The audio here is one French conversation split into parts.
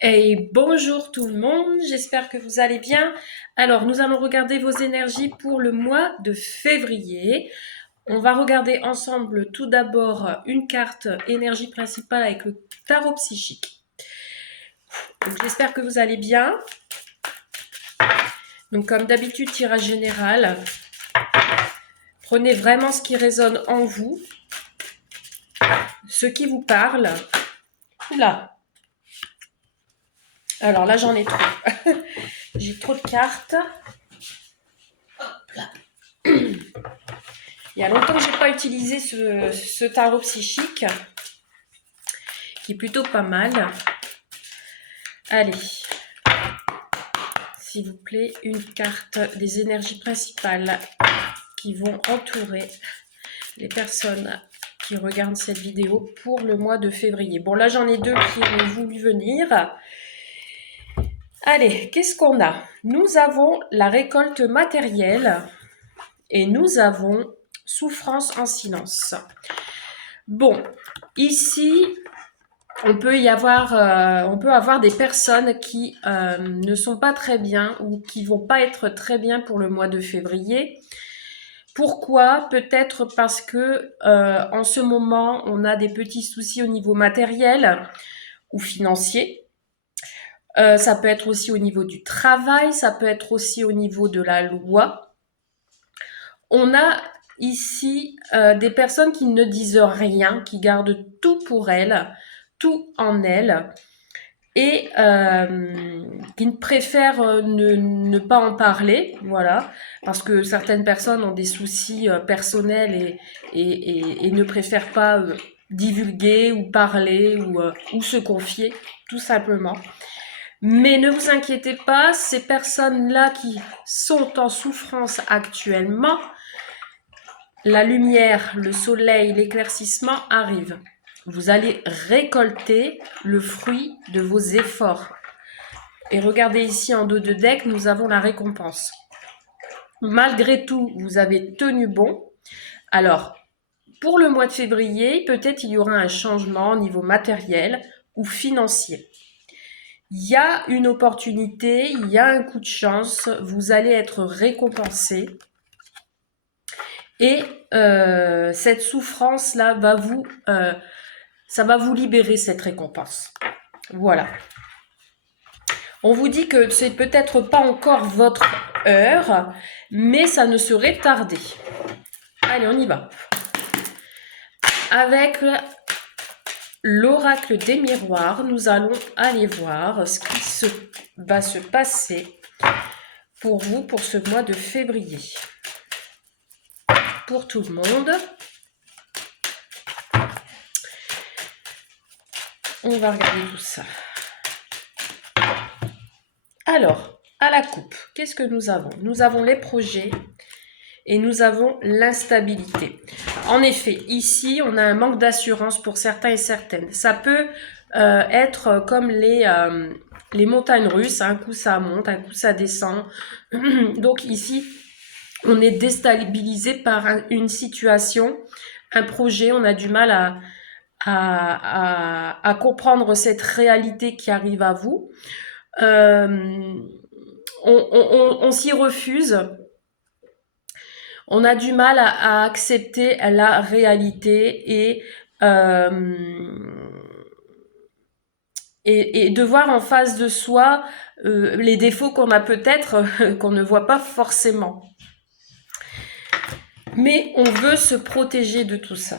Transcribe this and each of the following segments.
Et bonjour tout le monde, j'espère que vous allez bien. Alors, nous allons regarder vos énergies pour le mois de février. On va regarder ensemble tout d'abord une carte énergie principale avec le tarot psychique. Donc, j'espère que vous allez bien. Donc, comme d'habitude, tirage général. Prenez vraiment ce qui résonne en vous, ce qui vous parle. Oula. Alors là, j'en ai trop. J'ai trop de cartes. Hop là. Il y a longtemps que je n'ai pas utilisé ce tarot psychique, qui est plutôt pas mal. Allez, s'il vous plaît, une carte des énergies principales qui vont entourer les personnes qui regardent cette vidéo pour le mois de février. Bon, là, j'en ai deux qui ont voulu venir. Allez, qu'est-ce qu'on a? Nous avons la récolte matérielle et nous avons souffrance en silence. Bon, ici, on peut avoir des personnes qui ne sont pas très bien ou qui vont pas être très bien pour le mois de février. Pourquoi? Peut-être parce que en ce moment, on a des petits soucis au niveau matériel ou financier. Ça peut être aussi au niveau du travail, ça peut être aussi au niveau de la loi. On a ici des personnes qui ne disent rien, qui gardent tout pour elles, tout en elles, et qui préfèrent ne pas en parler, voilà, parce que certaines personnes ont des soucis personnels et ne préfèrent pas divulguer ou parler ou se confier, tout simplement. Mais ne vous inquiétez pas, ces personnes-là qui sont en souffrance actuellement, la lumière, le soleil, l'éclaircissement arrivent. Vous allez récolter le fruit de vos efforts. Et regardez ici en dos de deck, nous avons la récompense. Malgré tout, vous avez tenu bon. Alors, pour le mois de février, peut-être il y aura un changement au niveau matériel ou financier. Il y a une opportunité, il y a un coup de chance, vous allez être récompensé. Et cette souffrance-là ça va vous libérer, cette récompense. Voilà. On vous dit que c'est peut-être pas encore votre heure, mais ça ne serait tardé. Allez, on y va. Avec l'oracle des miroirs, nous allons aller voir ce qui va se passer pour vous pour ce mois de février. Pour tout le monde. On va regarder tout ça. Alors, à la coupe, qu'est-ce que nous avons? Nous avons les projets et nous avons l'instabilité. En effet, ici, on a un manque d'assurance pour certains et certaines. Ça peut être comme les montagnes russes, un coup ça monte, un coup ça descend. Donc ici, on est déstabilisé par une situation, un projet, on a du mal à comprendre cette réalité qui arrive à vous. On s'y refuse. On a du mal à accepter la réalité et de voir en face de soi les défauts qu'on a peut-être qu'on ne voit pas forcément. Mais on veut se protéger de tout ça.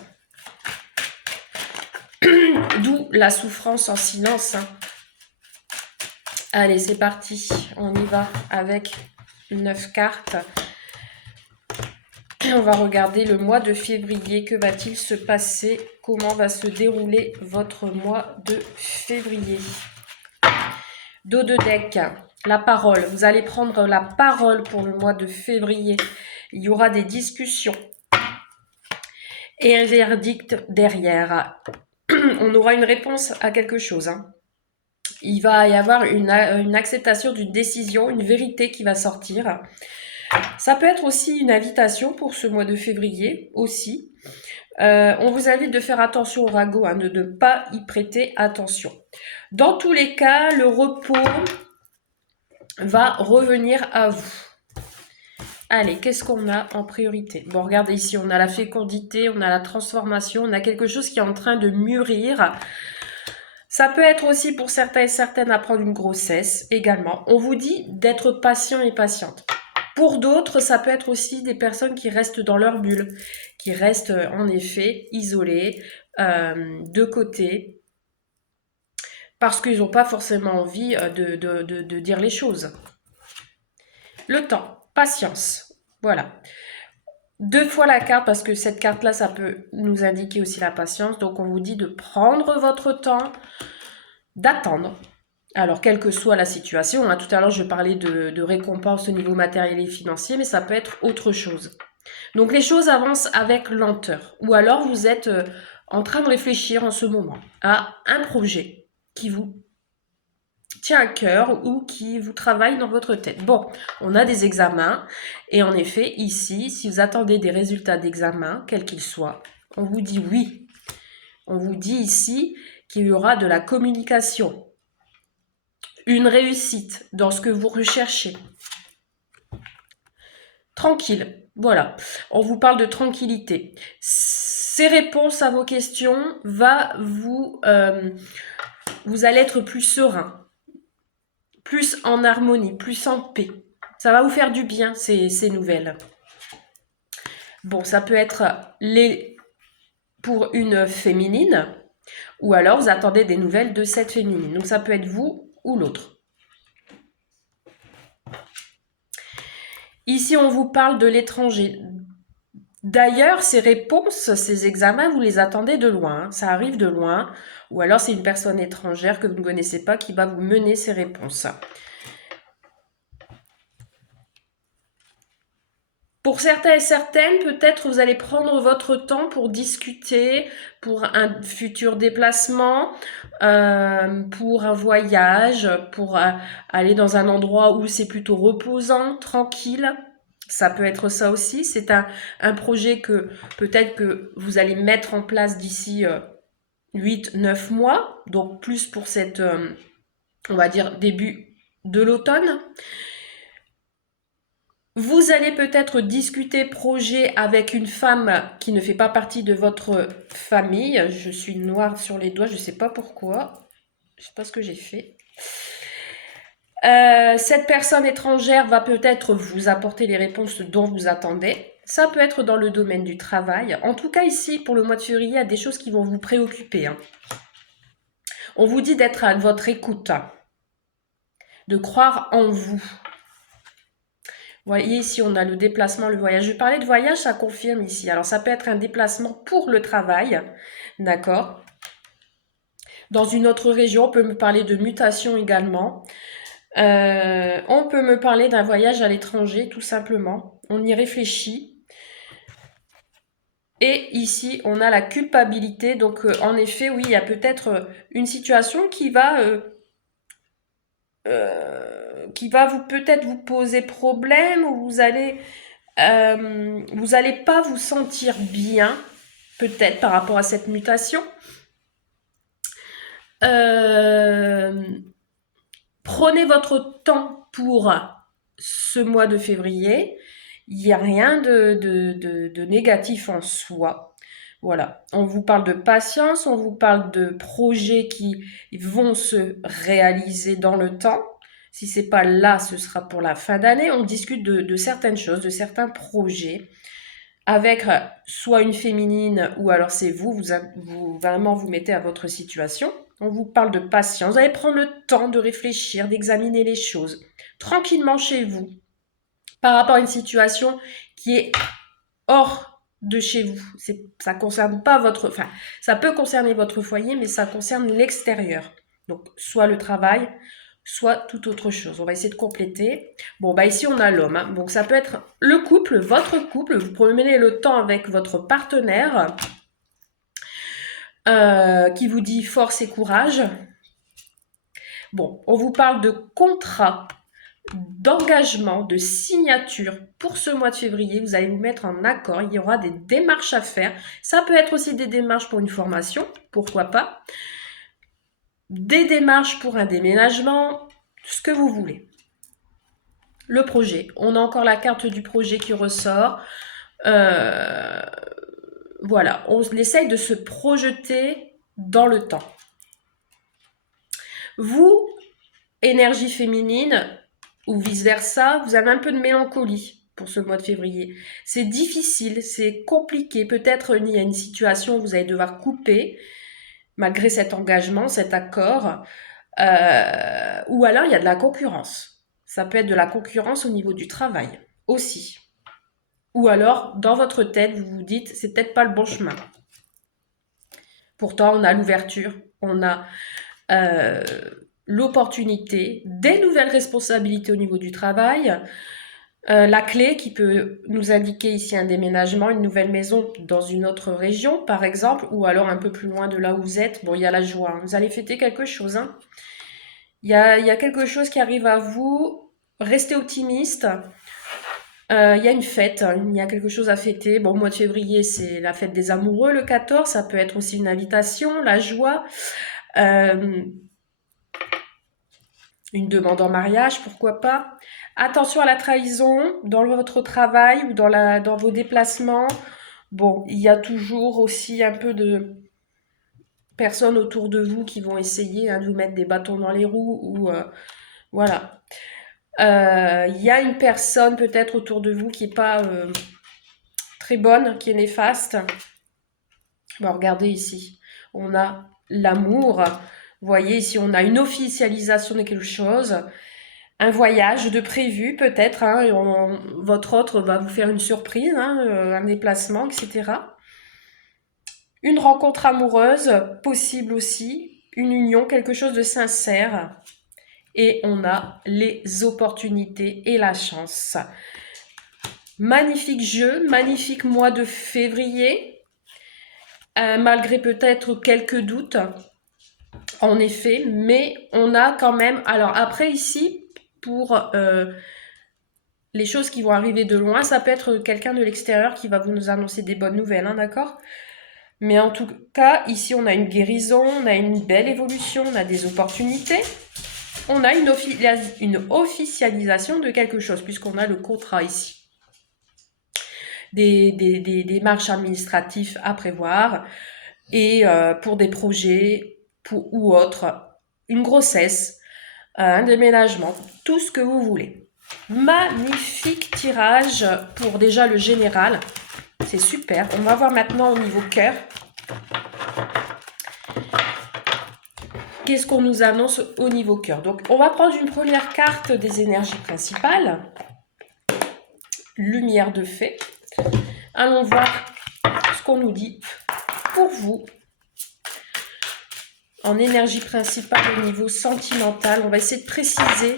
D'où la souffrance en silence. Hein. Allez, c'est parti. On y va avec 9 cartes. On va regarder le mois de février. Que va-t-il se passer? Comment va se dérouler votre mois de février? Dos de deck, la parole. Vous allez prendre la parole pour le mois de février. Il y aura des discussions et un verdict derrière. On aura une réponse à quelque chose. Hein. Il va y avoir une acceptation d'une décision, une vérité qui va sortir. Ça peut être aussi une invitation pour ce mois de février aussi. On vous invite de faire attention au ragot, hein, de ne pas y prêter attention. Dans tous les cas, le repos va revenir à vous. Allez, qu'est-ce qu'on a en priorité? Bon, regardez ici, on a la fécondité, on a la transformation, on a quelque chose qui est en train de mûrir. Ça peut être aussi pour certains et certaines apprendre une grossesse également. On vous dit d'être patient et patiente. Pour d'autres, ça peut être aussi des personnes qui restent dans leur bulle, qui restent en effet isolées, de côté, parce qu'ils n'ont pas forcément envie de dire les choses. Le temps, patience, voilà. 2 fois la carte, parce que cette carte-là, ça peut nous indiquer aussi la patience. Donc, on vous dit de prendre votre temps, d'attendre. Alors, quelle que soit la situation, hein, tout à l'heure, je parlais de récompense au niveau matériel et financier, mais ça peut être autre chose. Donc, les choses avancent avec lenteur. Ou alors, vous êtes en train de réfléchir en ce moment à un projet qui vous tient à cœur ou qui vous travaille dans votre tête. Bon, on a des examens et en effet, ici, si vous attendez des résultats d'examen, quels qu'ils soient, on vous dit oui. On vous dit ici qu'il y aura de la communication, une réussite dans ce que vous recherchez. Tranquille, voilà. On vous parle de tranquillité. Ces réponses à vos questions vous allez être plus serein, plus en harmonie, plus en paix. Ça va vous faire du bien, ces nouvelles. Bon, ça peut être pour une féminine, ou alors vous attendez des nouvelles de cette féminine. Donc ça peut être vous ou l'autre. Ici, on vous parle de l'étranger. D'ailleurs, ces réponses, ces examens, vous les attendez de loin. Ça arrive de loin. Ou alors, c'est une personne étrangère que vous ne connaissez pas qui va vous mener ces réponses. Pour certains et certaines, peut-être vous allez prendre votre temps pour discuter, pour un futur déplacement, pour un voyage, pour aller dans un endroit où c'est plutôt reposant, tranquille. Ça peut être ça aussi. C'est un projet que peut-être que vous allez mettre en place d'ici 8-9 mois, donc plus pour cette, on va dire, début de l'automne. Vous allez peut-être discuter projet avec une femme qui ne fait pas partie de votre famille. Je suis noire sur les doigts, je ne sais pas pourquoi. Je ne sais pas ce que j'ai fait. Cette personne étrangère va peut-être vous apporter les réponses dont vous attendez. Ça peut être dans le domaine du travail. En tout cas, ici, pour le mois de février, il y a des choses qui vont vous préoccuper. Hein. On vous dit d'être à votre écoute, de croire en vous. Vous voyez, ici, on a le déplacement, le voyage. Je parlais de voyage, ça confirme ici. Alors, ça peut être un déplacement pour le travail, d'accord? Dans une autre région, on peut me parler de mutation également. On peut me parler d'un voyage à l'étranger, tout simplement. On y réfléchit. Et ici, on a la culpabilité. Donc, en effet, oui, il y a peut-être une situation qui va vous peut-être vous poser problème, ou vous allez pas vous sentir bien, peut-être par rapport à cette mutation. Prenez votre temps pour ce mois de février. Il n'y a rien de négatif en soi. Voilà, on vous parle de patience, on vous parle de projets qui vont se réaliser dans le temps. Si ce n'est pas là, ce sera pour la fin d'année. On discute de certaines choses, de certains projets, avec soit une féminine, ou alors c'est vous vraiment vous mettez à votre situation. On vous parle de patience. Vous allez prendre le temps de réfléchir, d'examiner les choses tranquillement chez vous, par rapport à une situation qui est hors de chez vous. Ça concerne pas enfin, ça peut concerner votre foyer, mais ça concerne l'extérieur. Donc, soit le travail, soit toute autre chose. On va essayer de compléter. Bon, bah ici, on a l'homme. Hein. Donc, ça peut être le couple, votre couple. Vous prenez le temps avec votre partenaire qui vous dit force et courage. Bon, on vous parle de contrat, d'engagement, de signature pour ce mois de février. Vous allez vous mettre en accord. Il y aura des démarches à faire. Ça peut être aussi des démarches pour une formation, pourquoi pas. des démarches pour un déménagement, ce que vous voulez. Le projet, on a encore la carte du projet qui ressort. Voilà, on essaye de se projeter dans le temps. Vous, énergie féminine, ou vice-versa, vous avez un peu de mélancolie pour ce mois de février. C'est difficile, c'est compliqué. Peut-être il y a une situation où vous allez devoir couper, malgré cet engagement, cet accord. Ou alors il y a de la concurrence. Ça peut être de la concurrence au niveau du travail aussi. Ou alors, dans votre tête, vous vous dites, c'est peut-être pas le bon chemin. Pourtant, on a l'ouverture, on a l'opportunité, des nouvelles responsabilités au niveau du travail, la clé qui peut nous indiquer ici un déménagement, une nouvelle maison dans une autre région, par exemple, ou alors un peu plus loin de là où vous êtes. Bon, il y a la joie, hein. Vous allez fêter quelque chose, hein. Il y a quelque chose qui arrive à vous. Restez optimiste. Il y a une fête, hein, il y a quelque chose à fêter. Bon, au mois de février, c'est la fête des amoureux, le 14. Ça peut être aussi une invitation, la joie. Une demande en mariage, pourquoi pas. Attention à la trahison dans votre travail ou dans vos déplacements. Bon, il y a toujours aussi un peu de personnes autour de vous qui vont essayer, hein, de vous mettre des bâtons dans les roues ou voilà. Il y a une personne peut-être autour de vous qui n'est pas très bonne, qui est néfaste. Bon, regardez ici, on a l'amour. Vous voyez ici, on a une officialisation de quelque chose. Un voyage de prévu peut-être, hein, votre autre va vous faire une surprise, hein, un déplacement, etc. Une rencontre amoureuse, possible aussi, une union, quelque chose de sincère. Et on a les opportunités et la chance. Magnifique jeu, magnifique mois de février, malgré peut-être quelques doutes, en effet, mais on a quand même... Alors après ici, pour les choses qui vont arriver de loin, ça peut être quelqu'un de l'extérieur qui va vous nous annoncer des bonnes nouvelles, hein, d'accord ? Mais en tout cas, ici, on a une guérison, on a une belle évolution, on a des opportunités. On a une officialisation de quelque chose, puisqu'on a le contrat ici. Des démarches administratives à prévoir, et pour des projets ou autres, une grossesse, un déménagement, tout ce que vous voulez. Magnifique tirage pour déjà le général. C'est super. On va voir maintenant au niveau cœur. Qu'est-ce qu'on nous annonce au niveau cœur? Donc, on va prendre une première carte des énergies principales. Lumière de fée. Allons voir ce qu'on nous dit pour vous. En énergie principale au niveau sentimental. On va essayer de préciser.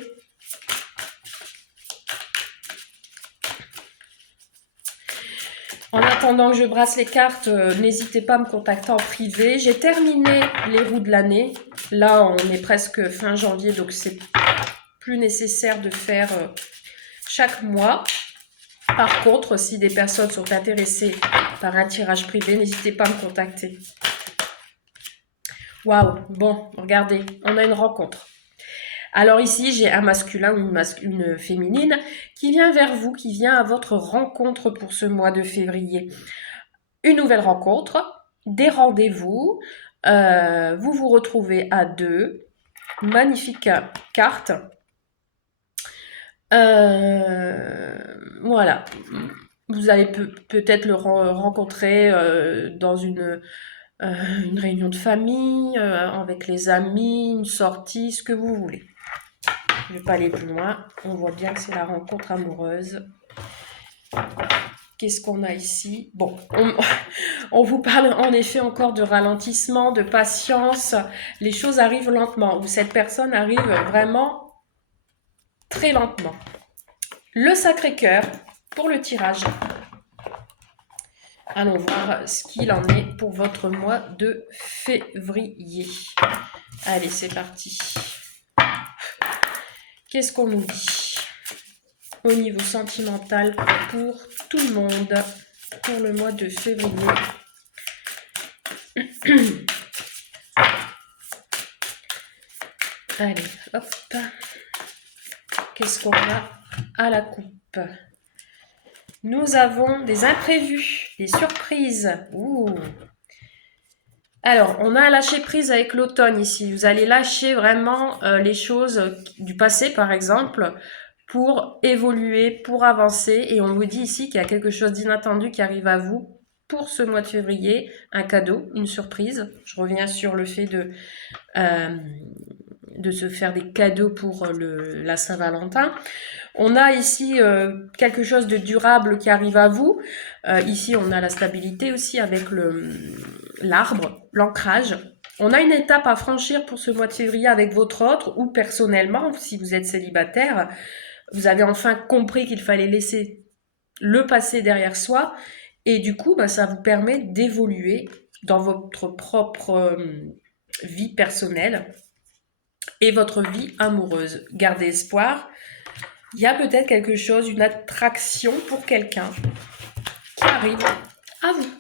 En attendant que je brasse les cartes, n'hésitez pas à me contacter en privé. J'ai terminé les roues de l'année. Là, on est presque fin janvier, donc c'est plus nécessaire de faire chaque mois. Par contre, si des personnes sont intéressées par un tirage privé, n'hésitez pas à me contacter. Waouh, bon, regardez, on a une rencontre. Alors ici, j'ai un masculin ou une féminine qui vient vers vous, qui vient à votre rencontre pour ce mois de février. Une nouvelle rencontre, des rendez-vous, vous vous retrouvez à deux. Magnifique carte. Voilà. Vous allez peut-être le rencontrer dans une réunion de famille, avec les amis, une sortie, ce que vous voulez. Je ne vais pas aller plus loin. On voit bien que c'est la rencontre amoureuse. Qu'est-ce qu'on a ici? Bon, on vous parle en effet encore de ralentissement, de patience. Les choses arrivent lentement, ou cette personne arrive vraiment très lentement. Le Sacré-Cœur pour le tirage. Allons voir ce qu'il en est pour votre mois de février. Allez, c'est parti. Qu'est-ce qu'on nous dit au niveau sentimental pour tout le monde pour le mois de février? Allez, hop. Qu'est-ce qu'on a à la coupe? Nous avons des imprévus, des surprises. Ouh. Alors, on a lâché prise avec l'automne ici. Vous allez lâcher vraiment les choses du passé, par exemple, pour évoluer, pour avancer. Et on vous dit ici qu'il y a quelque chose d'inattendu qui arrive à vous pour ce mois de février. Un cadeau, une surprise. Je reviens sur le fait de se faire des cadeaux pour la Saint-Valentin. On a ici quelque chose de durable qui arrive à vous. Ici, on a la stabilité aussi avec l'arbre, l'ancrage. On a une étape à franchir pour ce mois de février avec votre autre ou personnellement, si vous êtes célibataire, vous avez enfin compris qu'il fallait laisser le passé derrière soi et du coup, ça vous permet d'évoluer dans votre propre vie personnelle et votre vie amoureuse. Gardez espoir. Il y a peut-être quelque chose, une attraction pour quelqu'un qui arrive à vous.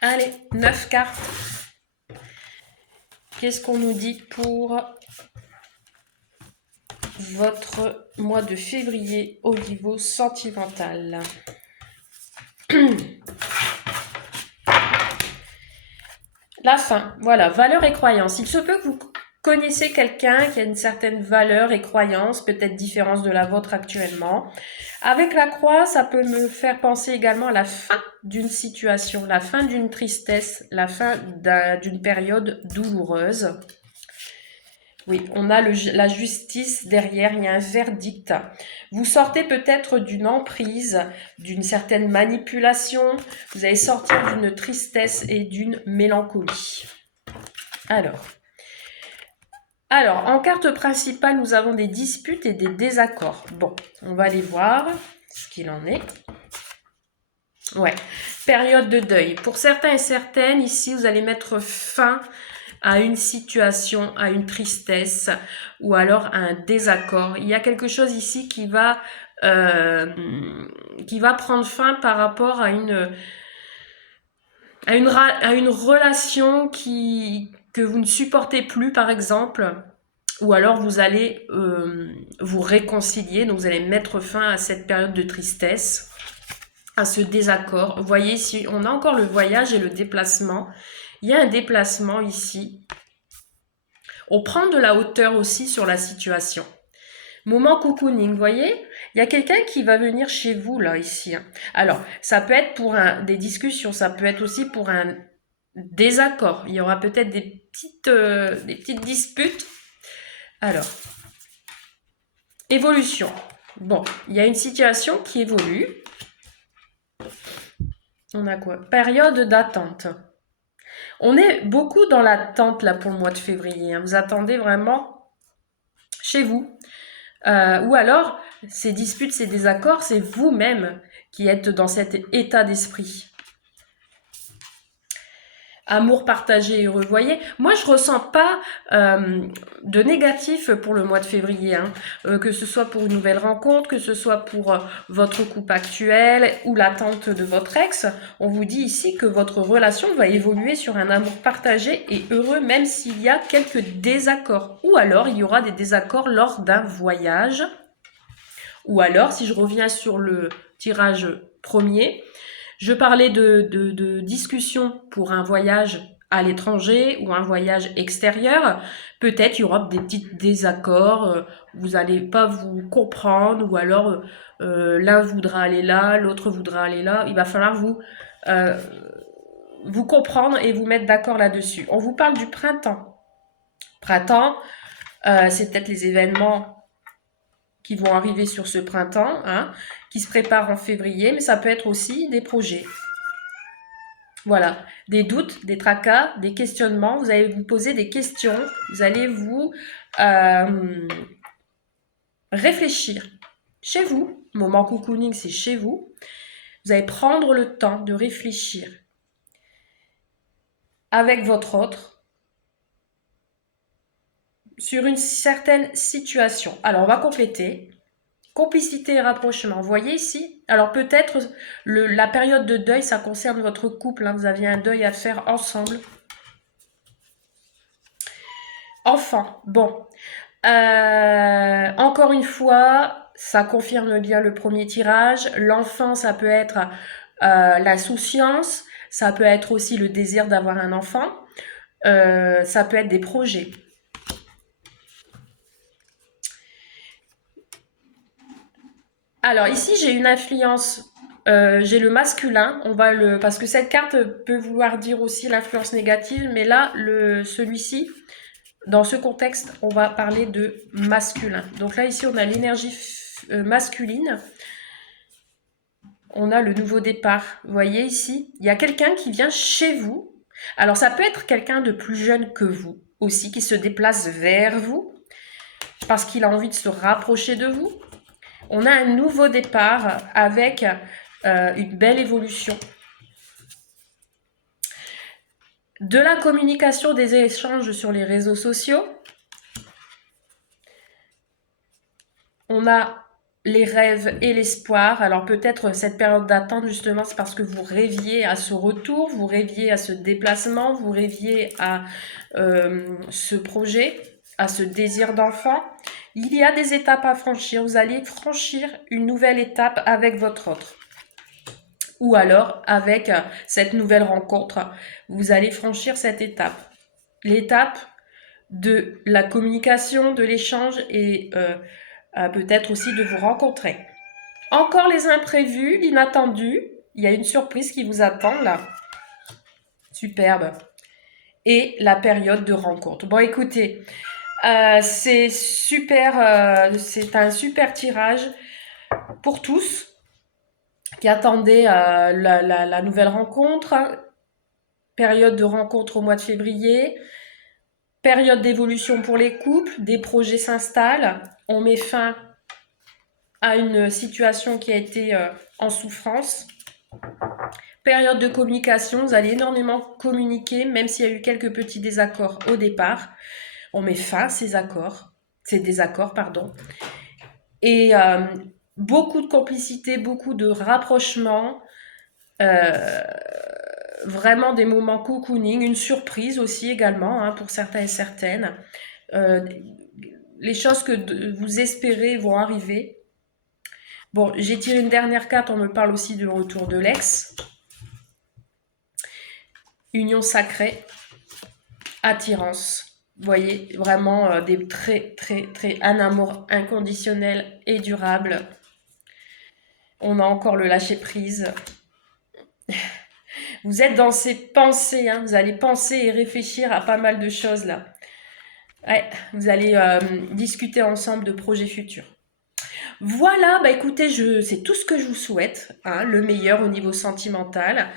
Allez, 9 cartes. Qu'est-ce qu'on nous dit pour votre mois de février au niveau sentimental? La fin, voilà, valeur et croyance. Il se peut que vous connaissez quelqu'un qui a une certaine valeur et croyance, peut-être différence de la vôtre actuellement. Avec la croix, ça peut me faire penser également à la fin d'une situation, la fin d'une tristesse, la fin d'une période douloureuse. Oui, on a la justice derrière, il y a un verdict. Vous sortez peut-être d'une emprise, d'une certaine manipulation, vous allez sortir d'une tristesse et d'une mélancolie. Alors, en carte principale, nous avons des disputes et des désaccords. Bon, on va aller voir ce qu'il en est. Ouais, période de deuil. Pour certains et certaines, ici, vous allez mettre fin à une situation, à une tristesse ou alors à un désaccord. Il y a quelque chose ici qui va prendre fin par rapport à une relation que vous ne supportez plus, par exemple, ou alors vous allez vous réconcilier, donc vous allez mettre fin à cette période de tristesse, à ce désaccord. Vous voyez, ici, on a encore le voyage et le déplacement. Il y a un déplacement ici. On prend de la hauteur aussi sur la situation. Moment cocooning, vous voyez? Il y a quelqu'un qui va venir chez vous, là, ici. Alors, ça peut être pour des discussions, ça peut être aussi pour un désaccord. Il y aura peut-être des petites disputes. Alors, évolution. Bon, il y a une situation qui évolue. On a quoi? Période d'attente. On est beaucoup dans l'attente là pour le mois de février. Vous attendez vraiment chez vous. Ou alors, ces disputes, ces désaccords, c'est vous-même qui êtes dans cet état d'esprit. Amour partagé et heureux. Vous voyez, moi je ressens pas de négatif pour le mois de février, que ce soit pour une nouvelle rencontre, que ce soit pour votre couple actuel ou l'attente de votre ex. On vous dit ici que votre relation va évoluer sur un amour partagé et heureux, même s'il y a quelques désaccords. Ou alors il y aura des désaccords lors d'un voyage. Ou alors, si je reviens sur le tirage premier, je parlais de discussion pour un voyage à l'étranger ou un voyage extérieur. Peut-être il y aura des petits désaccords, vous n'allez pas vous comprendre ou alors l'un voudra aller là, l'autre voudra aller là. Il va falloir vous comprendre et vous mettre d'accord là-dessus. On vous parle du printemps. Printemps, c'est peut-être les événements qui vont arriver sur ce printemps, qui se préparent en février, mais ça peut être aussi des projets. Voilà, des doutes, des tracas, des questionnements. Vous allez vous poser des questions, vous allez vous réfléchir. Chez vous, moment cocooning, c'est chez vous. Vous allez prendre le temps de réfléchir avec votre autre sur une certaine situation. Alors, on va compléter. Complicité et rapprochement. Vous voyez ici? Alors peut-être la période de deuil, ça concerne votre couple. Vous aviez un deuil à faire ensemble. Enfant, bon. Encore une fois, ça confirme bien le premier tirage. L'enfant, ça peut être l'insouciance, ça peut être aussi le désir d'avoir un enfant, ça peut être des projets. Alors ici, j'ai une influence, j'ai le masculin, parce que cette carte peut vouloir dire aussi l'influence négative, mais là, celui-ci, dans ce contexte, on va parler de masculin. Donc là, ici, on a l'énergie masculine. On a le nouveau départ. Vous voyez ici, il y a quelqu'un qui vient chez vous. Alors, ça peut être quelqu'un de plus jeune que vous aussi, qui se déplace vers vous parce qu'il a envie de se rapprocher de vous. On a un nouveau départ avec une belle évolution. De la communication, des échanges sur les réseaux sociaux. On a les rêves et l'espoir. Alors peut-être cette période d'attente, justement, c'est parce que vous rêviez à ce retour, vous rêviez à ce déplacement, vous rêviez à ce projet, à ce désir d'enfant. Il y a des étapes à franchir. Vous allez franchir une nouvelle étape avec votre autre. Ou alors, avec cette nouvelle rencontre, vous allez franchir cette étape. L'étape de la communication, de l'échange et peut-être aussi de vous rencontrer. Encore les imprévus, l'inattendu. Il y a une surprise qui vous attend là. Superbe. Et la période de rencontre. Bon, écoutez, c'est super, c'est un super tirage pour tous qui attendaient la nouvelle rencontre. Période de rencontre au mois de février. Période d'évolution pour les couples. Des projets s'installent. On met fin à une situation qui a été en souffrance. Période de communication, vous allez énormément communiquer, même s'il y a eu quelques petits désaccords au départ. On met fin à ces désaccords, pardon. Et beaucoup de complicité, beaucoup de rapprochement, vraiment des moments cocooning, une surprise aussi également hein, pour certains et certaines. Les choses que vous espérez vont arriver. Bon, j'ai tiré une dernière carte, on me parle aussi du retour de l'ex. Union sacrée, attirance. Vous voyez, vraiment un amour inconditionnel et durable. On a encore le lâcher-prise. Vous êtes dans ces pensées, hein, vous allez penser et réfléchir à pas mal de choses là. Ouais, vous allez discuter ensemble de projets futurs. Voilà, bah écoutez, c'est tout ce que je vous souhaite, hein, le meilleur au niveau sentimental.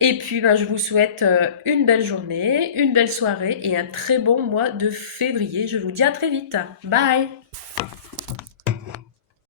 Et puis, ben, je vous souhaite une belle journée, une belle soirée et un très bon mois de février. Je vous dis à très vite. Bye!